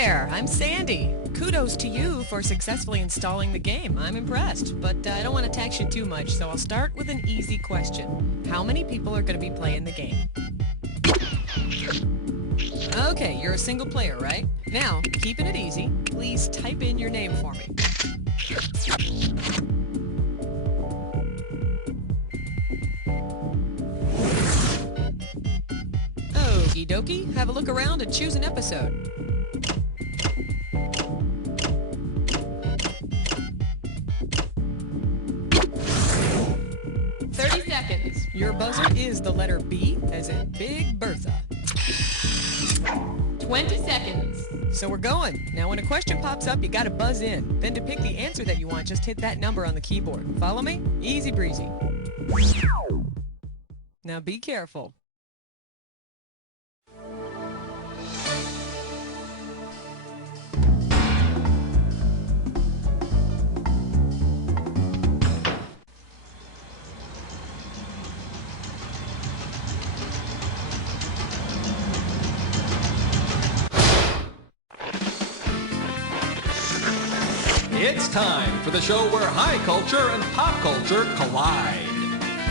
there, I'm Sandy. Kudos to you for successfully installing the game. I'm impressed, but I don't want to tax you too much, so I'll start with an easy question. How many people are going to be playing the game? Okay, you're a single player, right? Now, keeping it easy, please type in your name for me. Okie dokie, have a look around and choose an episode. Your buzzer is the letter B, as in Big Bertha. 20 seconds. So we're going. Now when a question pops up, you gotta buzz in. Then to pick the answer that you want, just hit that number on the keyboard. Follow me? Easy breezy. Now be careful. It's time for the show where high culture and pop culture collide.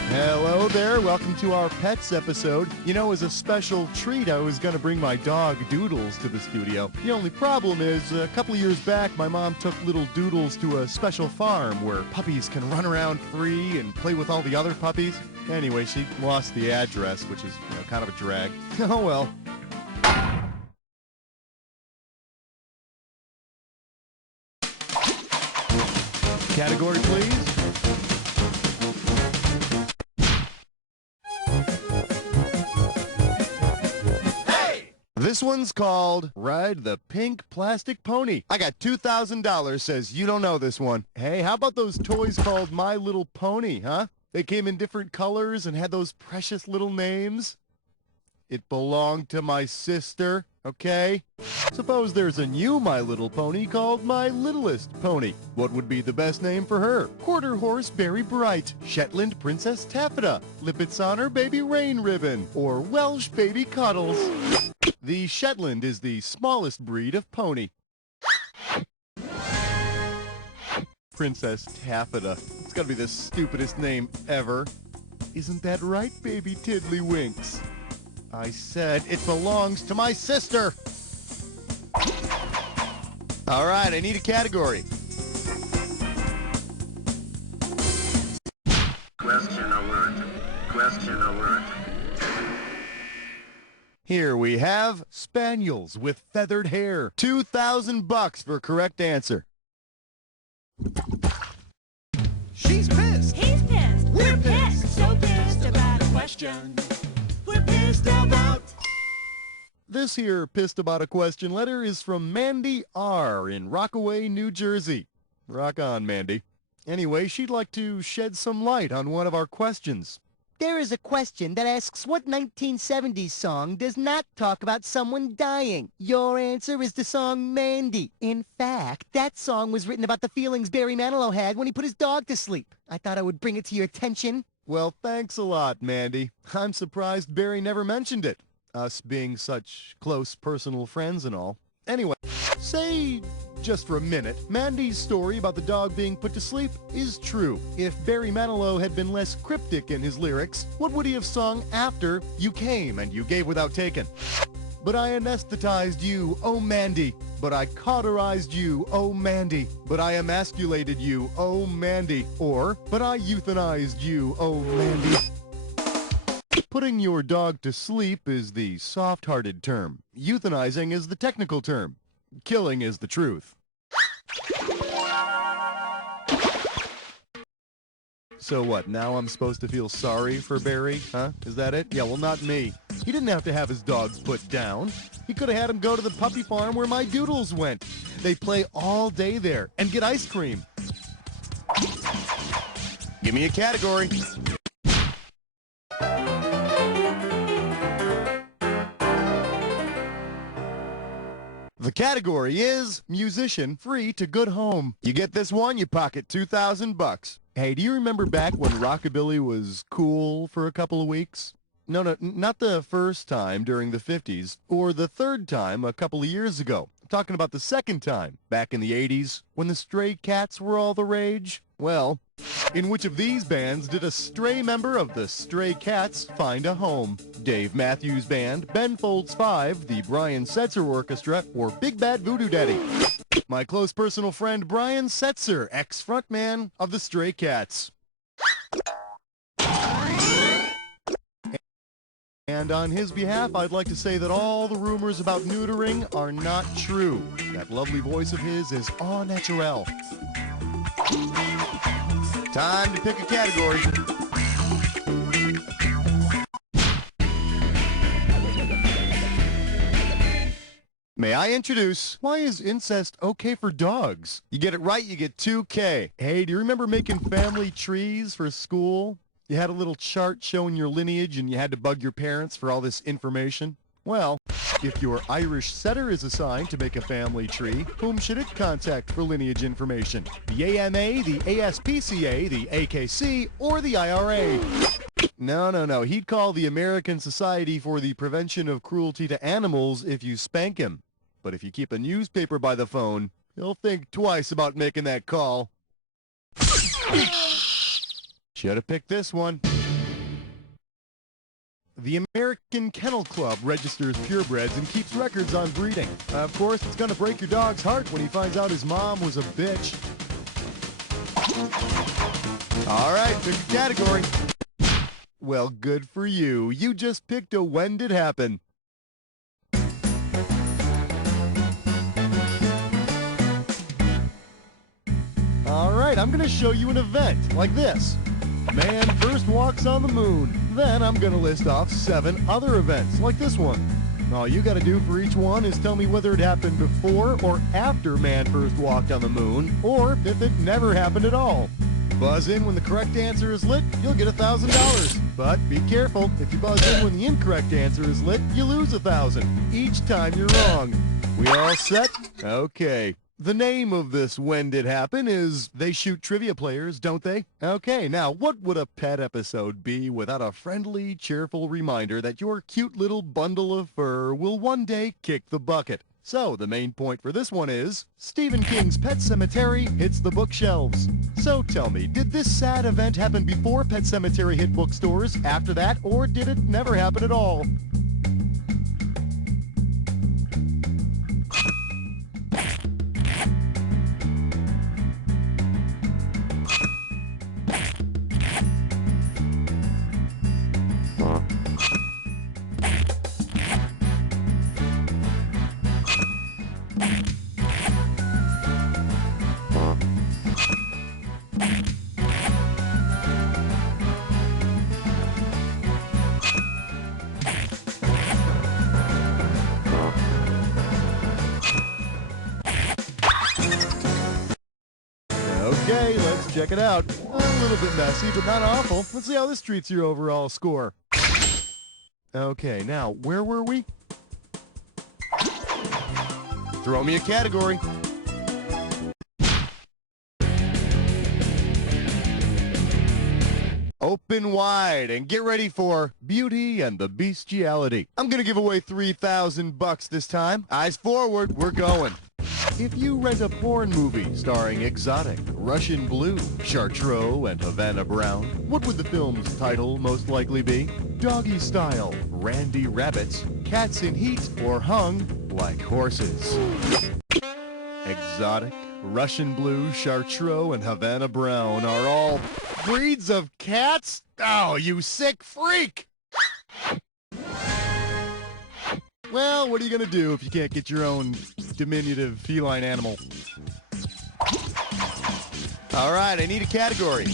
Hello there. Welcome to our Pets episode. You know, as a special treat, I was going to bring my dog Doodles to the studio. The only problem is, a couple of years back, my mom took little Doodles to a special farm where puppies can run around free and play with all the other puppies. Anyway, she lost the address, which is kind of a drag. Oh well. Category, please. Hey! This one's called Ride the Pink Plastic Pony. I got $2,000, says you don't know this one. Hey, how about those toys called My Little Pony, huh? They came in different colors and had those precious little names. It belonged to my sister, okay? Suppose there's a new My Little Pony called My Littlest Pony. What would be the best name for her? Quarter Horse Berry Bright, Shetland Princess Taffeta, Lippets Honor Baby Rain Ribbon, or Welsh Baby Cuddles. The Shetland is the smallest breed of pony. Princess Taffeta. It's gotta be the stupidest name ever. Isn't that right, baby Tiddlywinks? I said it belongs to my sister. All right, I need a category. Question alert. Question alert. Here we have spaniels with feathered hair. $2,000 for correct answer. She's pissed. He's pissed. We're pissed. So pissed about a question. We're pissed about. This here pissed about a question letter is from Mandy R. in Rockaway, New Jersey. Rock on, Mandy. Anyway, she'd like to shed some light on one of our questions. There is a question that asks what 1970s song does not talk about someone dying? Your answer is the song Mandy. In fact, that song was written about the feelings Barry Manilow had when he put his dog to sleep. I thought I would bring it to your attention. Well, thanks a lot, Mandy. I'm surprised Barry never mentioned it, us being such close personal friends and all. Anyway, say just for a minute, Mandy's story about the dog being put to sleep is true. If Barry Manilow had been less cryptic in his lyrics, what would he have sung after You Came and You Gave Without Taking? But I anesthetized you, oh Mandy. But I cauterized you, oh Mandy. But I emasculated you, oh Mandy. Or, but I euthanized you, oh Mandy. Putting your dog to sleep is the soft-hearted term. Euthanizing is the technical term. Killing is the truth. So what, now I'm supposed to feel sorry for Barry, huh? Is that it? Yeah, well, not me. He didn't have to have his dogs put down. He could have had him go to the puppy farm where my Doodles went. They play all day there and get ice cream. Give me a category. The category is musician, free to good home. You get this one, you pocket $2,000. Hey, do you remember back when rockabilly was cool for a couple of weeks? No, not the first time during the 50s, or the third time a couple of years ago. talking about the second time, back in the 80s, when the Stray Cats were all the rage. Well, in which of these bands did a stray member of the Stray Cats find a home? Dave Matthews Band, Ben Folds 5, the Brian Setzer Orchestra, or Big Bad Voodoo Daddy? My close personal friend Brian Setzer, ex-frontman of the Stray Cats. And on his behalf, I'd like to say that all the rumors about neutering are not true. That lovely voice of his is au naturel. Time to pick a category. May I introduce, why is incest okay for dogs? You get it right, you get 2K. Hey, do you remember making family trees for school? You had a little chart showing your lineage and you had to bug your parents for all this information? Well, if your Irish setter is assigned to make a family tree, whom should it contact for lineage information? The AMA, the ASPCA, the AKC, or the IRA? No. He'd call the American Society for the Prevention of Cruelty to Animals if you spank him. But if you keep a newspaper by the phone, he'll think twice about making that call. Should have picked this one. The American Kennel Club registers purebreds and keeps records on breeding. Of course, it's gonna break your dog's heart when he finds out his mom was a bitch. All right, pick a category. Well, good for you. You just picked a when did happen. All right, I'm gonna show you an event like this. Man first walks on the moon. Then I'm gonna list off 7 other events like this one. All you gotta do for each one is tell me whether it happened before or after man first walked on the moon, or if it never happened at all. Buzz in when the correct answer is lit, you'll get $1,000. But be careful, if you buzz in when the incorrect answer is lit, you lose $1,000 each time you're wrong. We all set? Okay. The name of this When Did Happen is They Shoot Trivia Players, Don't They? Okay, now what would a pet episode be without a friendly, cheerful reminder that your cute little bundle of fur will one day kick the bucket? So the main point for this one is Stephen King's Pet Sematary hits the bookshelves. So tell me, did this sad event happen before Pet Sematary hit bookstores, after that, or did it never happen at all? Okay, let's check it out. A little bit messy, but not awful. Let's see how this treats your overall score. Okay, now, where were we? Throw me a category. Open wide and get ready for Beauty and the Bestiality. I'm gonna give away $3,000 this time. Eyes forward, we're going. If you rent a porn movie starring Exotic, Russian Blue, Chartreux, and Havana Brown, what would the film's title most likely be? Doggy Style, Randy Rabbits, Cats in Heat, or Hung Like Horses? Exotic, Russian Blue, Chartreux, and Havana Brown are all breeds of cats? Oh, you sick freak! Well, what are you gonna do if you can't get your own diminutive feline animal? All right, I need a category.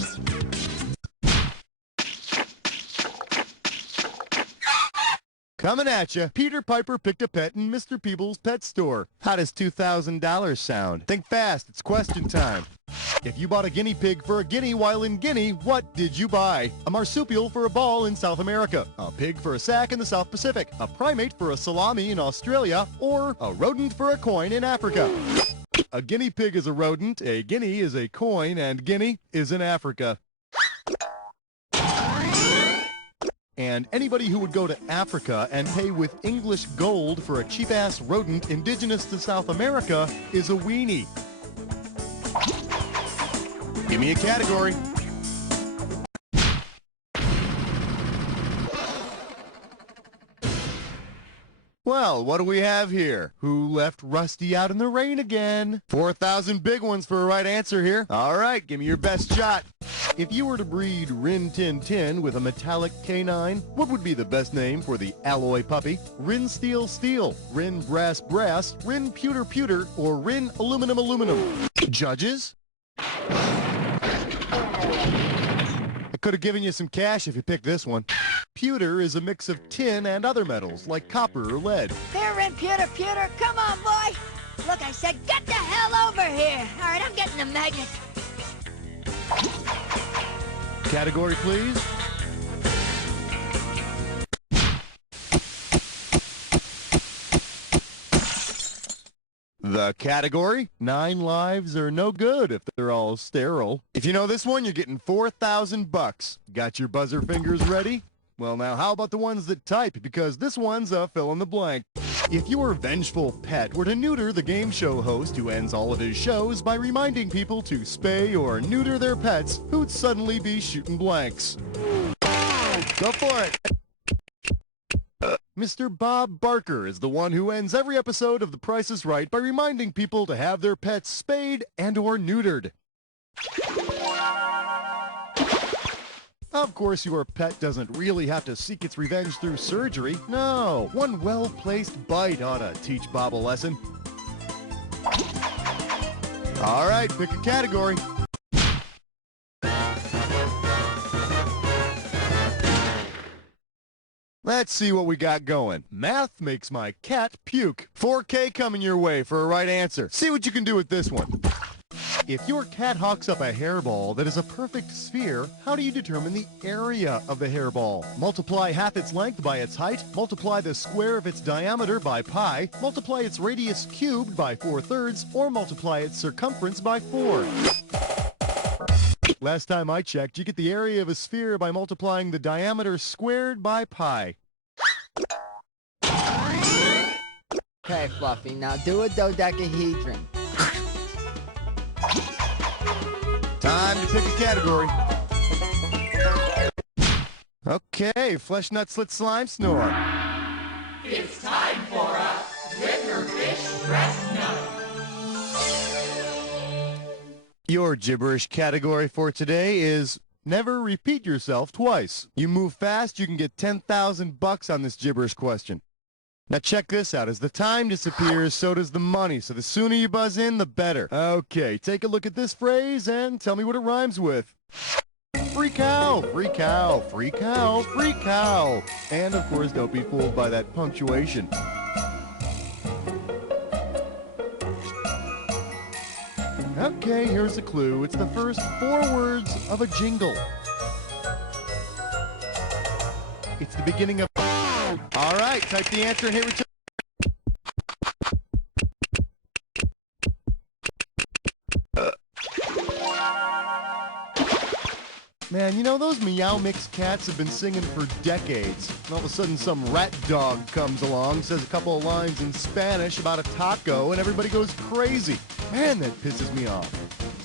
Coming at you, Peter Piper picked a pet in Mr. Peebles' pet store. How does $2,000 sound? Think fast, it's question time. If you bought a guinea pig for a guinea while in Guinea, what did you buy? A marsupial for a ball in South America, a pig for a sack in the South Pacific, a primate for a salami in Australia, or a rodent for a coin in Africa? A guinea pig is a rodent, a guinea is a coin, and Guinea is in Africa. And anybody who would go to Africa and pay with English gold for a cheap-ass rodent indigenous to South America is a weenie. Give me a category. Well, what do we have here? Who left Rusty out in the rain again? 4,000 big ones for a right answer here. All right, give me your best shot. If you were to breed Rin Tin Tin with a metallic canine, what would be the best name for the alloy puppy? Rin Steel Steel, Rin Brass Brass, Rin Pewter Pewter, or Rin Aluminum Aluminum? Judges? I could have given you some cash if you picked this one. Pewter is a mix of tin and other metals, like copper or lead. Here, Rin Pewter Pewter, come on, boy! Look, I said, get the hell over here! All right, I'm getting a magnet. Category, please. The category? 9 lives are no good if they're all sterile. If you know this one, you're getting 4,000 bucks. Got your buzzer fingers ready? Well, now, how about the ones that type? Because this one's a fill in the blank. If your vengeful pet were to neuter the game show host who ends all of his shows by reminding people to spay or neuter their pets, who'd suddenly be shooting blanks? Go for it! Mr. Bob Barker is the one who ends every episode of The Price is Right by reminding people to have their pets spayed and or neutered. Of course, your pet doesn't really have to seek its revenge through surgery. No, one well-placed bite ought to teach Bob a lesson. All right, pick a category. Let's see what we got going. Math makes my cat puke. 4K coming your way for a right answer. See what you can do with this one. If your cat hawks up a hairball that is a perfect sphere, how do you determine the area of the hairball? Multiply half its length by its height, multiply the square of its diameter by pi, multiply its radius cubed by 4/3, or multiply its circumference by 4. Last time I checked, you get the area of a sphere by multiplying the diameter squared by pi. Okay, Fluffy, now do a dodecahedron. Time to pick a category. Okay, Flesh Nut Slit Slime Snore. It's time for a Riverfish Breast Nut. Your gibberish category for today is never repeat yourself twice. You move fast, you can get 10,000 bucks on this gibberish question. Now check this out. As the time disappears, so does the money. So the sooner you buzz in, the better. Okay, take a look at this phrase and tell me what it rhymes with. Free cow, free cow, free cow, free cow. And of course, don't be fooled by that punctuation. Okay, here's a clue. It's the first 4 words of a jingle. It's the beginning of... All right, type the answer and hit return. Man, you know, those Meow Mix cats have been singing for decades. And all of a sudden some rat dog comes along, says a couple of lines in Spanish about a taco, and everybody goes crazy. Man, that pisses me off.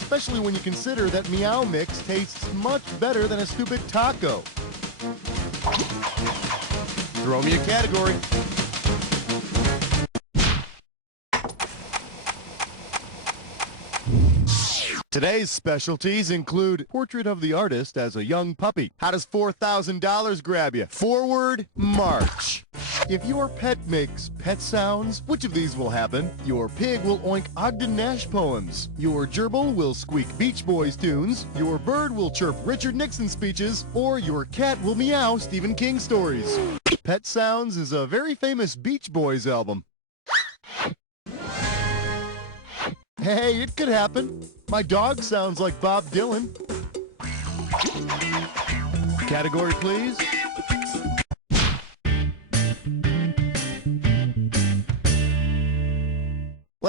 Especially when you consider that Meow Mix tastes much better than a stupid taco. Throw me a category. Today's specialties include portrait of the artist as a young puppy. How does $4,000 grab you? Forward march. If your pet makes pet sounds, which of these will happen? Your pig will oink Ogden Nash poems. Your gerbil will squeak Beach Boys tunes. Your bird will chirp Richard Nixon speeches. Or your cat will meow Stephen King stories. Pet Sounds is a very famous Beach Boys album. Hey, it could happen. My dog sounds like Bob Dylan. Category, please.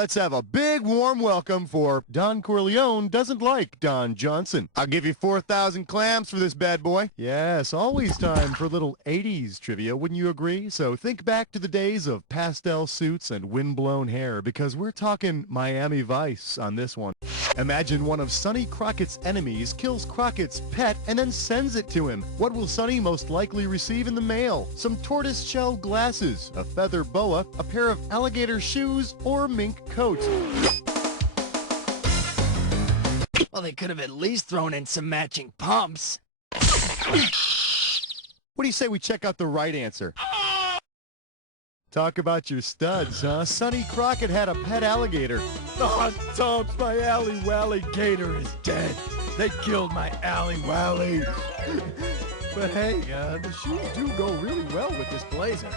Let's have a big warm welcome for Don Corleone doesn't like Don Johnson. I'll give you 4,000 clams for this bad boy. Yes, always time for little 80s trivia, wouldn't you agree? So think back to the days of pastel suits and windblown hair, because we're talking Miami Vice on this one. Imagine one of Sonny Crockett's enemies kills Crockett's pet and then sends it to him. What will Sonny most likely receive in the mail? Some tortoise-shell glasses, a feather boa, a pair of alligator shoes, or a mink coat? Well, they could have at least thrown in some matching pumps. What do you say we check out the right answer? Talk about your studs, huh? Sonny Crockett had a pet alligator. Oh, Tom's, my alley wally gator is dead. They killed my alley wally. But hey, the shoes do go really well with this blazer.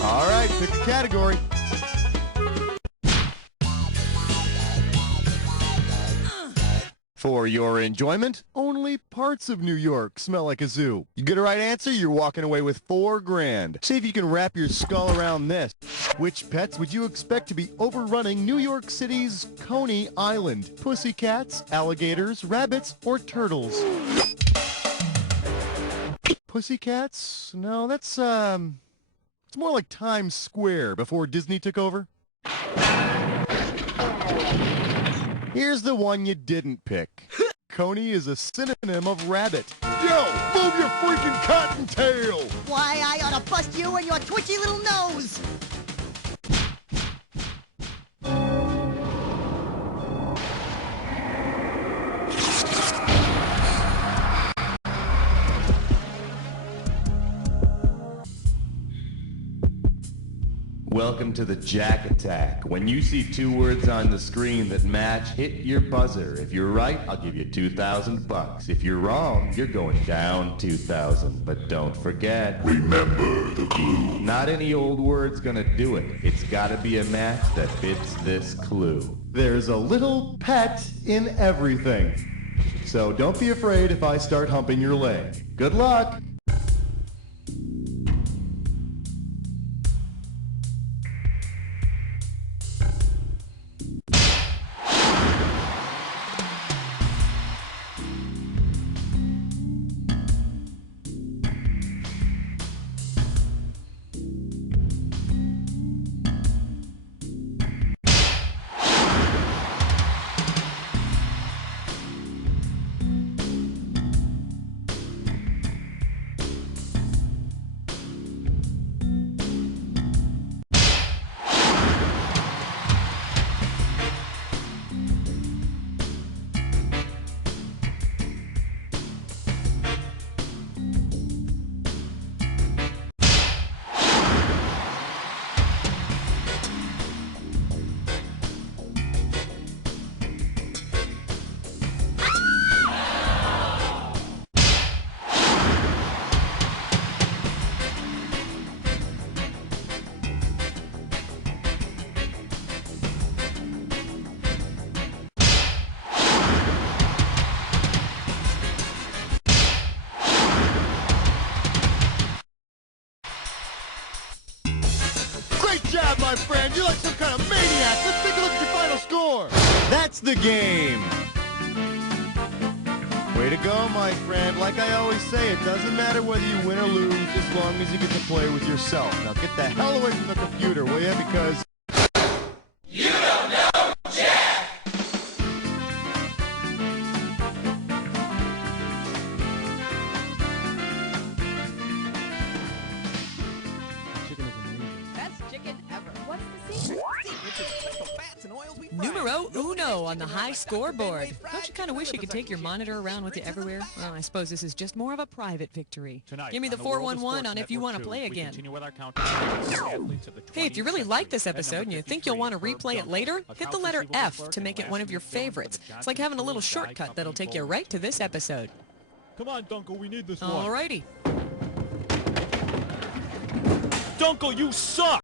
All right, pick a category. For your enjoyment, only parts of New York smell like a zoo. You get a right answer, you're walking away with $4 grand. See if you can wrap your skull around this. Which pets would you expect to be overrunning New York City's Coney Island? Pussycats, alligators, rabbits, or turtles? Pussycats? No, that's, it's more like Times Square before Disney took over. Here's the one you didn't pick. Coney is a synonym of rabbit. Yo, move your freaking cottontail! Why, I ought to bust you and your twitchy little nose! Welcome to the Jack Attack. When you see two words on the screen that match, hit your buzzer. If you're right, I'll give you $2,000. If you're wrong, you're going down 2,000. But don't forget, remember the clue. Not any old word's gonna do it. It's gotta be a match that fits this clue. There's a little pet in everything. So don't be afraid if I start humping your leg. Good luck! Great job, my friend. You're like some kind of maniac. Let's take a look at your final score. That's the game. Way to go, my friend. Like I always say, it doesn't matter whether you win or lose as long as you get to play with yourself. Now get the hell away from the computer, will you? Because You don't know Jack! Best chicken ever. What's the secret? Numero uno on the high scoreboard. Don't you kind of wish you could take your monitor around with you everywhere? Well, I suppose this is just more of a private victory. Give me the 411 on if you want to play again. Hey, if you really like this episode and you think you'll want to replay it later, hit the letter F to make it one of your favorites. It's like having a little shortcut that'll take you right to this episode. Come on, Dunkel, we need this one. Alrighty. Dunkel, you suck!